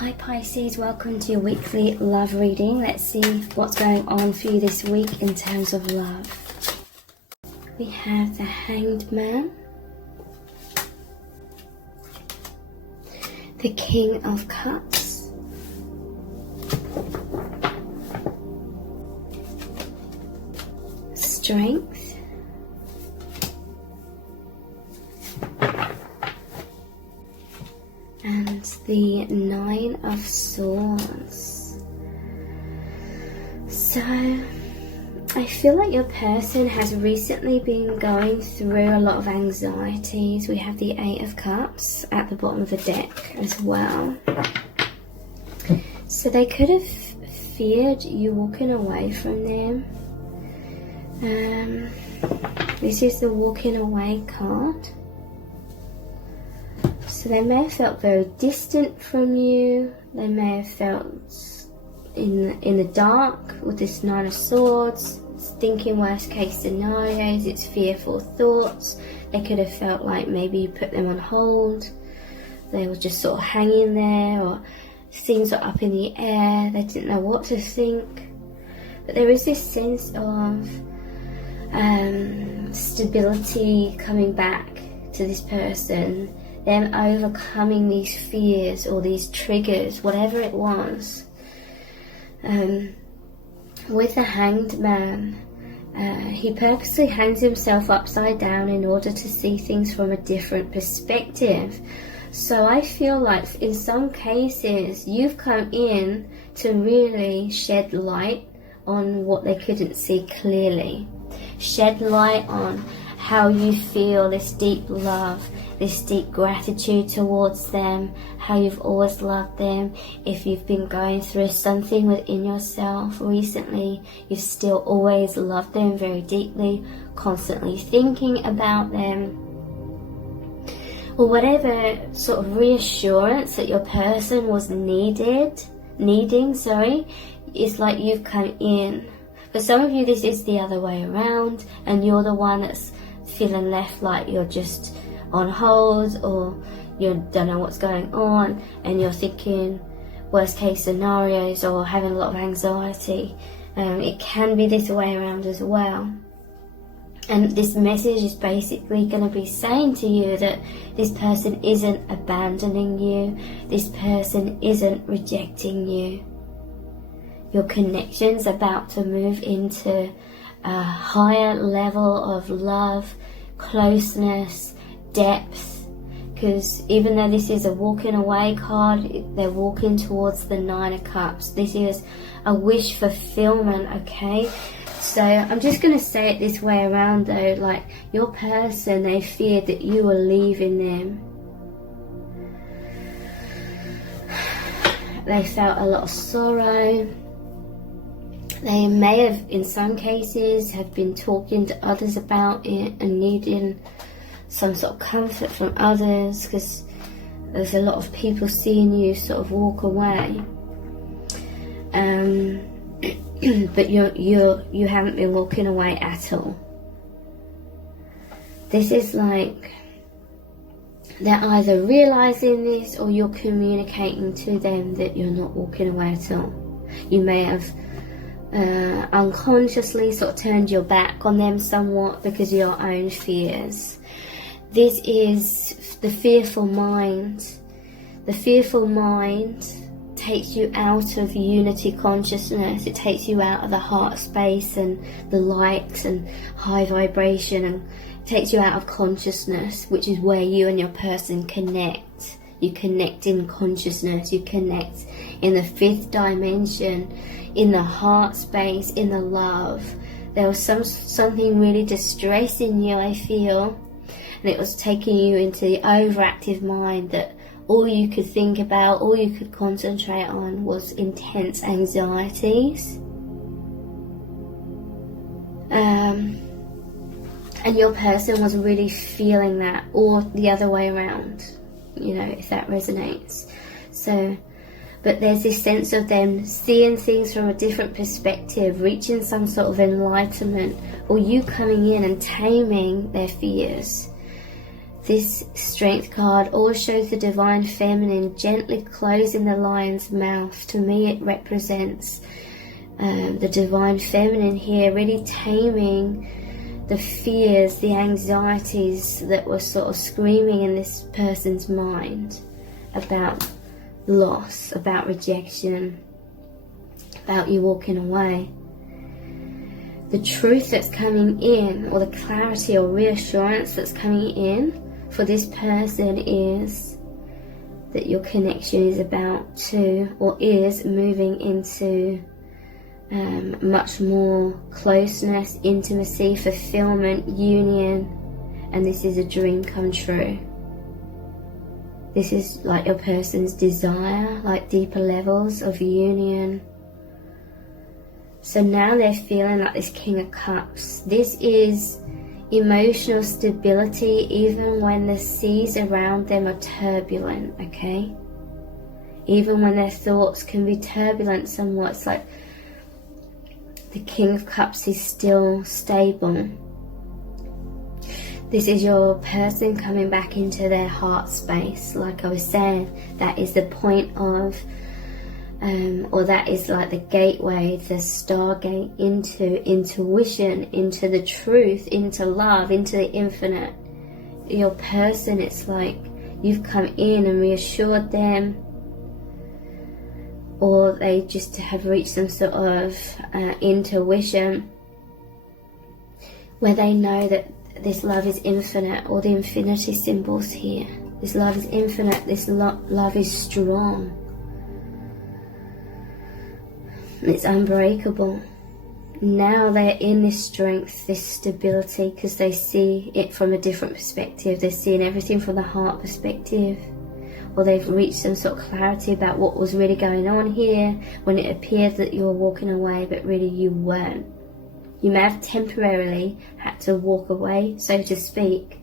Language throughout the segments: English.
Hi Pisces, welcome to your weekly love reading. Let's see what's going on for you this week in terms of love. We have the Hanged Man, the King of Cups, Strength, and the Nine of Swords. So I feel like your person has recently been going through a lot of anxieties. We have the Eight of Cups at the bottom of the deck as well. So they could have feared you walking away from them. This is the walking away card. So they may have felt very distant from you. They may have felt in the dark with this Nine of Swords. It's thinking worst case scenarios. It's fearful thoughts. They could have felt like maybe you put them on hold. They were just sort of hanging there, or things were up in the air. They didn't know what to think. But there is this sense of stability coming back to this person. Them overcoming these fears or these triggers, whatever it was. With the Hanged Man, he purposely hangs himself upside down in order to see things from a different perspective. So I feel like in some cases you've come in to really shed light on what they couldn't see clearly. Shed light on how you feel this deep love, this deep gratitude towards them, how you've always loved them. If you've been going through something within yourself recently, you've still always loved them very deeply, constantly thinking about them. Or whatever sort of reassurance that your person was needing, it's like you've come in. For some of you, this is the other way around, and you're the one that's feeling left like you're just on hold, or you don't know what's going on, and you're thinking worst case scenarios or having a lot of anxiety. It can be this way around as well. And this message is basically going to be saying to you that this person isn't abandoning you, this person isn't rejecting you. Your connection's about to move into a higher level of love, closeness, depth, because even though this is a walking away card, they're walking towards the Nine of Cups. This is a wish fulfillment, okay? So I'm just going to say it this way around though, like your person, they feared that you were leaving them. They felt a lot of sorrow. They may have, in some cases, have been talking to others about it and needing some sort of comfort from others, because there's a lot of people seeing you sort of walk away. But you haven't been walking away at all. This is like they're either realizing this, or you're communicating to them that you're not walking away at all. You may have unconsciously sort of turned your back on them somewhat because of your own fears. This is the fearful mind. The fearful mind takes you out of unity consciousness. It takes you out of the heart space and the light and high vibration, and takes you out of consciousness, which is where you and your person connect. You connect in consciousness, you connect in the fifth dimension, in the heart space, in the love. There was something really distressing you, I feel, and it was taking you into the overactive mind that all you could think about, all you could concentrate on was intense anxieties. And your person was really feeling that, or the other way around, you know, if that resonates. So, but there's this sense of them seeing things from a different perspective, reaching some sort of enlightenment, or you coming in and taming their fears. this Strength card always shows the divine feminine gently closing the lion's mouth. To me, it represents the divine feminine here, really taming the fears, the anxieties that were sort of screaming in this person's mind about loss, about rejection, about you walking away. The truth that's coming in, or the clarity or reassurance that's coming in for this person, is that your connection is about to, or is moving into much more closeness, intimacy, fulfillment, union, and this is a dream come true. This is like your person's desire, like deeper levels of union. So now they're feeling like this King of Cups. This is emotional stability even when the seas around them are turbulent, okay? Even when their thoughts can be turbulent somewhat, it's like the King of Cups is still stable. This is your person coming back into their heart space. Like I was saying, that is the point of, or that is like the gateway, the stargate into intuition, into the truth, into love, into the infinite. Your person, it's like you've come in and reassured them, or they just have reached some sort of intuition where they know that this love is infinite, or the infinity symbols here. This love is infinite, this love is strong. It's unbreakable. Now they're in this strength, this stability, because they see it from a different perspective. They're seeing everything from the heart perspective. Or they've reached some sort of clarity about what was really going on here when it appeared that you were walking away, but really you weren't. You may have temporarily had to walk away, so to speak,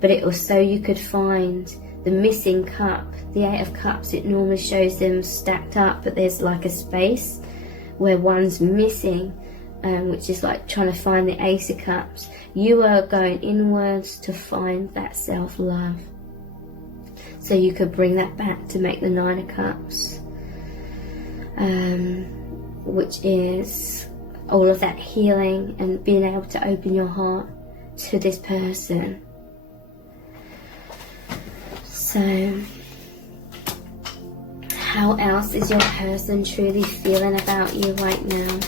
but it was so you could find the missing cup. The Eight of Cups, it normally shows them stacked up, but there's like a space where one's missing, which is like trying to find the Ace of Cups. You are going inwards to find that self-love. So you could bring that back to make the Nine of Cups, which is all of that healing and being able to open your heart to this person. So, how else is your person truly feeling about you right now?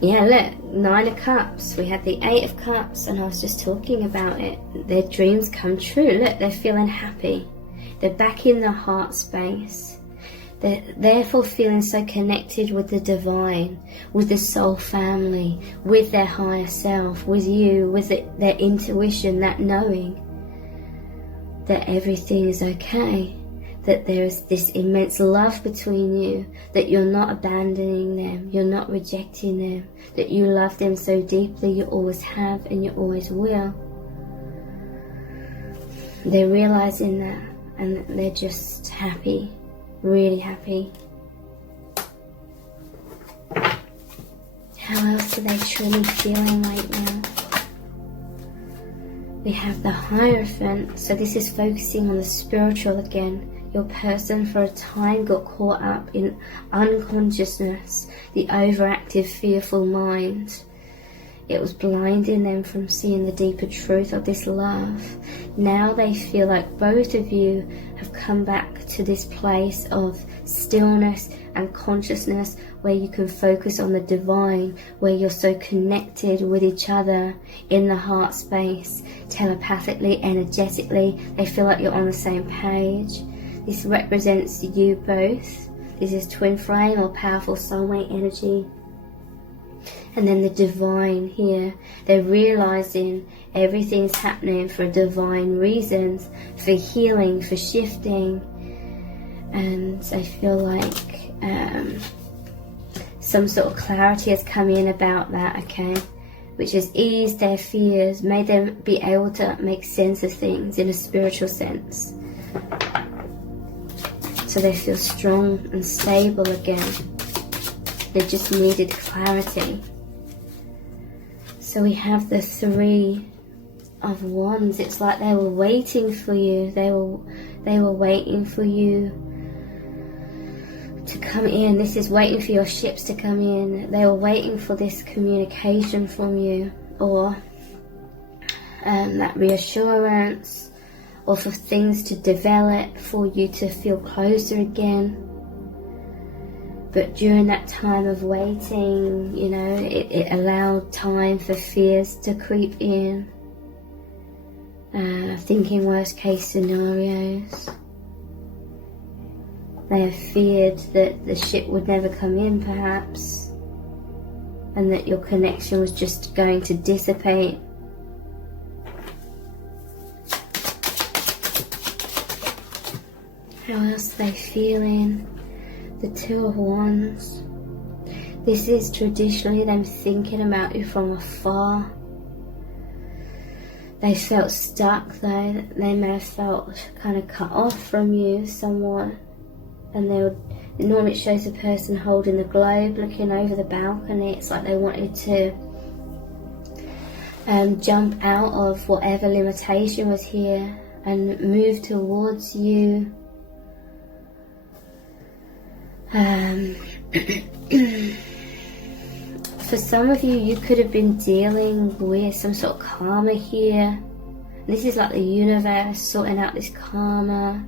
Yeah, look, Nine of Cups. We had the Eight of Cups, and I was just talking about it. Their dreams come true. Look, they're feeling happy. They're back in the heart space. They're therefore feeling so connected with the divine, with the soul family, with their higher self, with you, with their intuition, that knowing that everything is okay, that there is this immense love between you, that you're not abandoning them, you're not rejecting them, that you love them so deeply, you always have and you always will. They're realizing that, and they're just happy, really happy. How else are they truly feeling right now? We have the Hierophant, so this is focusing on the spiritual again. Your person for a time got caught up in unconsciousness, the overactive, fearful mind. It was blinding them from seeing the deeper truth of this love. Now they feel like both of you have come back to this place of stillness and consciousness where you can focus on the divine, where you're so connected with each other in the heart space, telepathically, energetically. They feel like you're on the same page. This represents you both. This is twin flame or powerful soulmate energy. And then the divine here, they're realizing everything's happening for divine reasons, for healing, for shifting. And I feel like some sort of clarity has come in about that, okay? Which has eased their fears, made them be able to make sense of things in a spiritual sense. so they feel strong and stable again. They just needed clarity. So we have the Three of Wands. It's like they were waiting for you. They were waiting for you to come in. This is waiting for your ships to come in. They were waiting for this communication from you, or that reassurance, or for things to develop, for you to feel closer again. But during that time of waiting, you know, it allowed time for fears to creep in, thinking worst case scenarios. They have feared that the ship would never come in, perhaps, and that your connection was just going to dissipate. How else are they feeling? The Two of Wands. This is traditionally them thinking about you from afar. They felt stuck though. They may have felt kind of cut off from you somewhat. And normally it shows a person holding the globe, looking over the balcony. It's like they wanted to jump out of whatever limitation was here and move towards you. For some of you, you could have been dealing with some sort of karma here. This is like the universe sorting out this karma.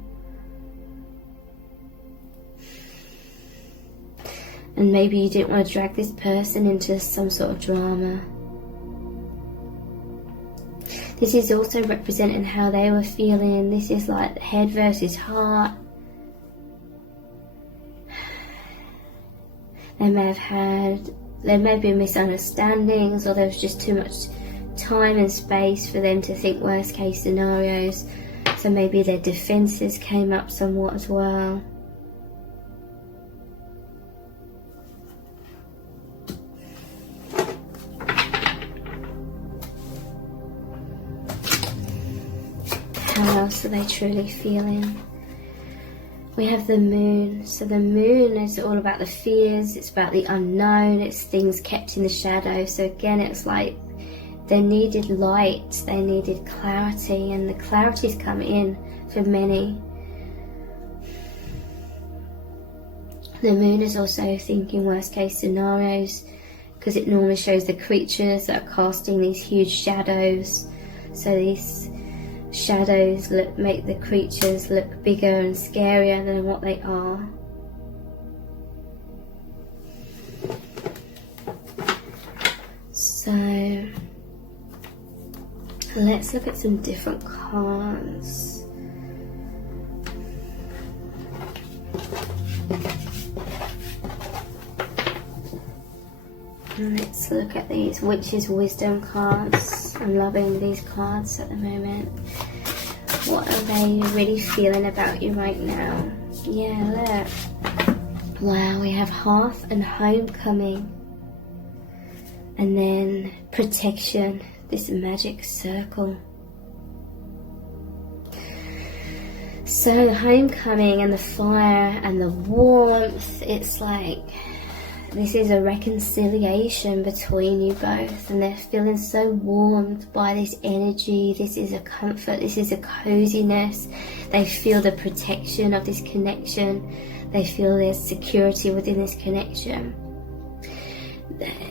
And maybe you didn't want to drag this person into some sort of drama. This is also representing how they were feeling. This is like head versus heart. There may have been misunderstandings, or there was just too much time and space for them to think worst case scenarios. So maybe their defenses came up somewhat as well. How else are they truly feeling? We have the Moon. So the Moon is all about the fears. It's about the unknown. It's things kept in the shadow. So again, it's like they needed light. They needed clarity. And the clarity's come in for many. The Moon is also thinking worst case scenarios, because it normally shows the creatures that are casting these huge shadows. So these shadows make the creatures look bigger and scarier than what they are. So let's look at some different cards. Let's look at these Witch's Wisdom cards. I'm loving these cards at the moment. What are they really feeling about you right now? Yeah, look. Wow, we have Hearth and Homecoming. And then Protection, this magic circle. So Homecoming and the fire and the warmth, it's like this is a reconciliation between you both, and they're feeling so warmed by this energy. This is a comfort, this is a coziness. They feel the protection of this connection. They feel there's security within this connection.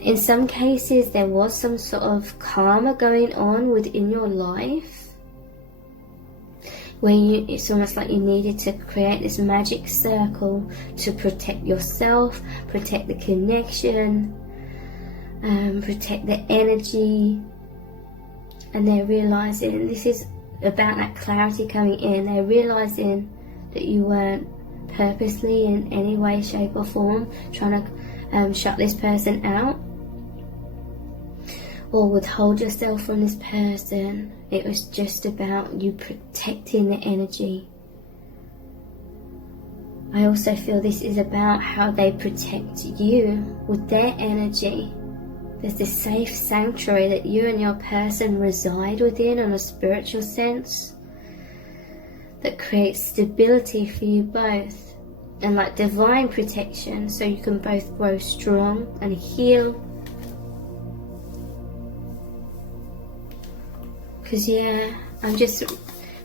In some cases, there was some sort of karma going on within your life, where it's almost like you needed to create this magic circle to protect yourself, protect the connection, protect the energy. And they're realizing, this is about that clarity coming in, they're realizing that you weren't purposely in any way, shape or form trying to shut this person out or withhold yourself from this person. It was just about you protecting the energy. I also feel this is about how they protect you with their energy. There's this safe sanctuary that you and your person reside within on a spiritual sense that creates stability for you both. and like divine protection, so you can both grow strong and heal. Because yeah, I'm just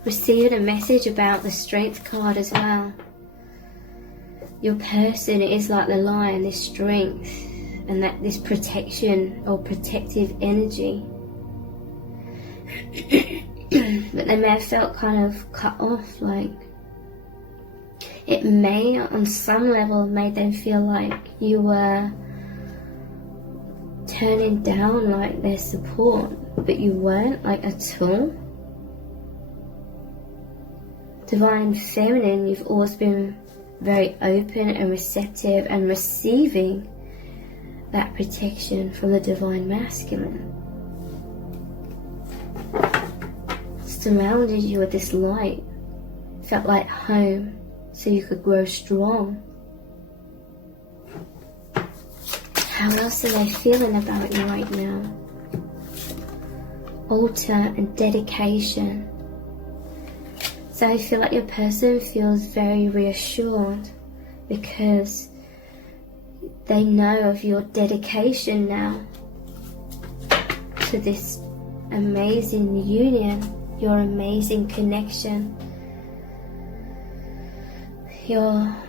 receiving a message about the Strength card as well. Your person is like the lion, this strength and that this protection or protective energy. But they may have felt kind of cut off, like it may on some level made them feel like you were turning down like their support, but you weren't, like, at all. Divine Feminine, you've always been very open and receptive and receiving that protection from the Divine Masculine. Surrounded you with this light, felt like home, so you could grow strong. How else are they feeling about you right now? Altar and dedication. So I feel like your person feels very reassured because they know of your dedication now to this amazing union, your amazing connection.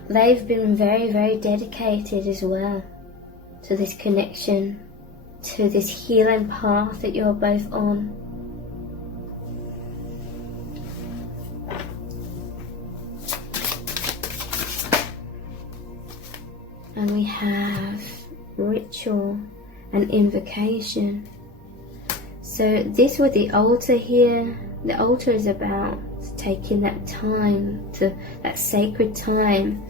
They've been very, very dedicated as well to this connection, to this healing path that you're both on. And we have ritual and invocation. So this with the altar here, the altar is about taking that time, that sacred time.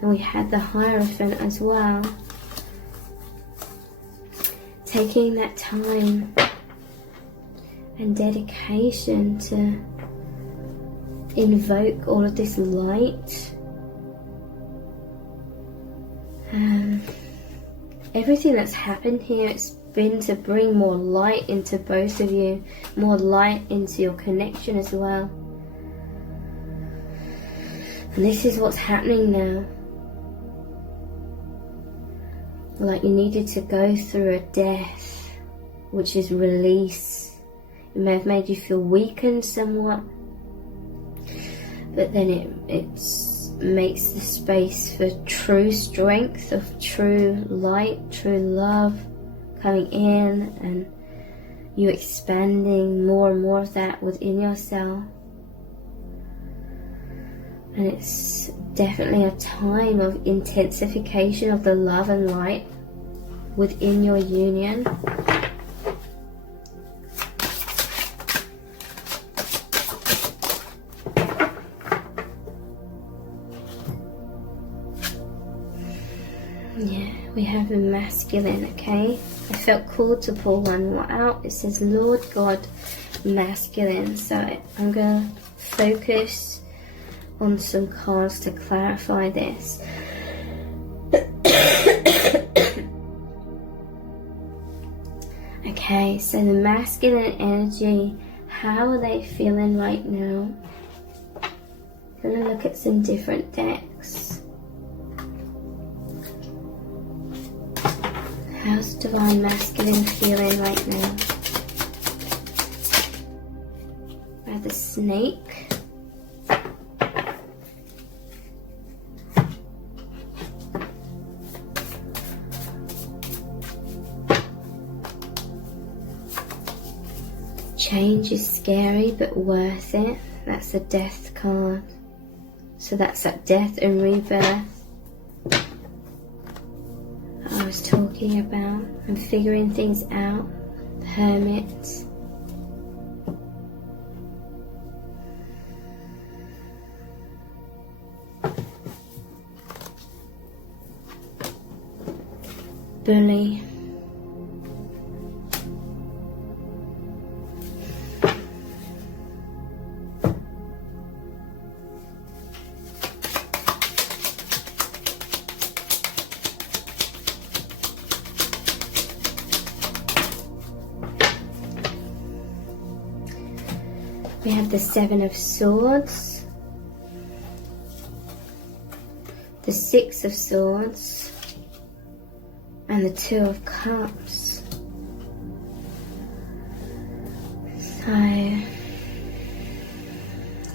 And we had the Hierophant as well. Taking that time and dedication to invoke all of this light. Everything that's happened here, it's been to bring more light into both of you, more light into your connection as well. And this is what's happening now. Like you needed to go through a death, which is release. It may have made you feel weakened somewhat, but then it makes the space for true strength, of true light, true love coming in, and you expanding more and more of that within yourself. And it's definitely a time of intensification of the love and light within your union. Yeah, we have a masculine, okay? I felt called to pull one more out. It says Lord God Masculine. So I'm going to focus on some cards to clarify this. Okay, so the masculine energy, how are they feeling right now? I'm going to look at some different decks. How's Divine Masculine feeling right now? By the Snake. Change is scary but worth it. That's a Death card. So that's that death and rebirth I was talking about. I'm figuring things out. Hermit. Bully. We have the Seven of Swords, the Six of Swords, and the Two of Cups. So,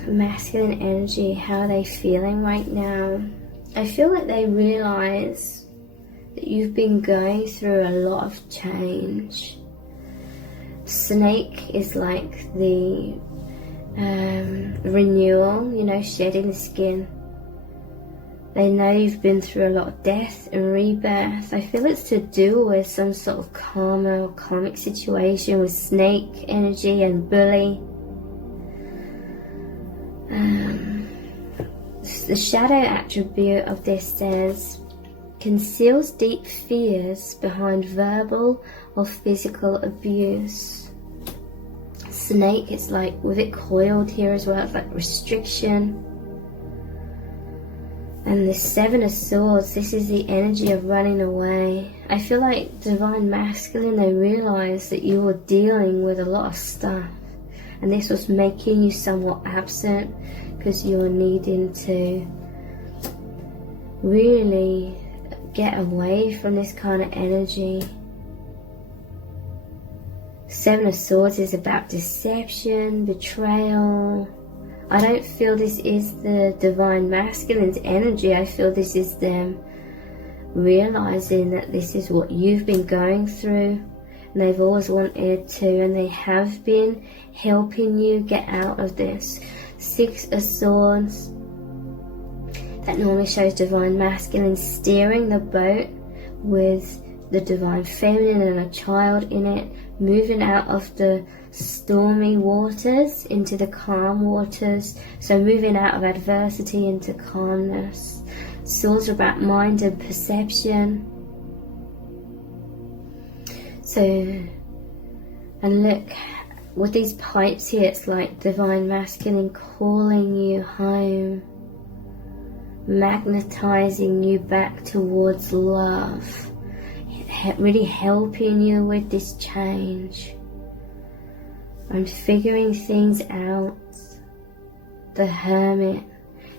masculine energy, how are they feeling right now? I feel like they realise that you've been going through a lot of change. Snake is like the renewal, you know, shedding the skin. They know you've been through a lot of death and rebirth. I feel it's to do with some sort of karma or karmic situation with snake energy and bully. The shadow attribute of this says, conceals deep fears behind verbal or physical abuse. Snake, it's like with it coiled here as well, it's like restriction. And the Seven of Swords, this is the energy of running away. I feel like Divine Masculine, they realise that you were dealing with a lot of stuff. And this was making you somewhat absent because you were needing to really get away from this kind of energy. Seven of Swords is about deception, betrayal. I don't feel this is the Divine Masculine's energy. I feel this is them realizing that this is what you've been going through, and they've always wanted to, and they have been helping you get out of this. Six of Swords, that normally shows Divine Masculine steering the boat with the Divine Feminine and a child in it, moving out of the stormy waters into the calm waters. So moving out of adversity into calmness. Swords are about mind and perception. So, and look, with these pipes here, it's like Divine Masculine calling you home, magnetizing you back towards love, really helping you with this change and figuring things out. The Hermit,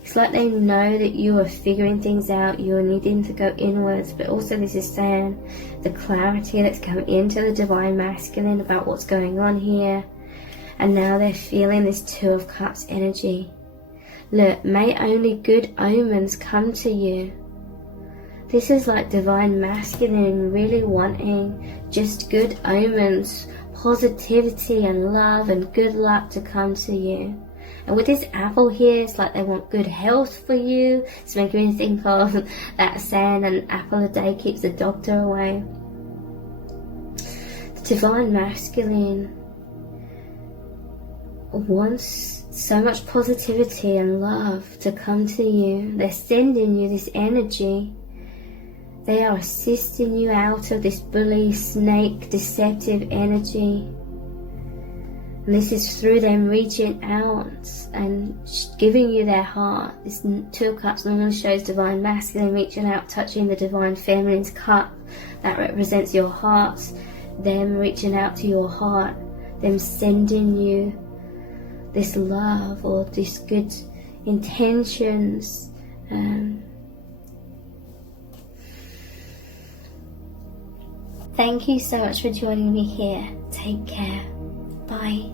it's like they know that you are figuring things out, you're needing to go inwards, but also this is saying the clarity that's coming into the Divine Masculine about what's going on here. And now they're feeling this Two of Cups energy. Look, may only good omens come to you. This is like Divine Masculine really wanting just good omens, positivity and love and good luck to come to you. And with this apple here, it's like they want good health for you. It's making me think of that saying, an apple a day keeps the doctor away. The Divine Masculine wants so much positivity and love to come to you. They're sending you this energy. They are assisting you out of this bully, snake, deceptive energy. And this is through them reaching out and giving you their heart. This Two of Cups normally shows Divine Masculine reaching out, touching the Divine Feminine's cup. That represents your heart. Them reaching out to your heart. Them sending you this love or this good intentions. Thank you so much for joining me here. Take care. Bye.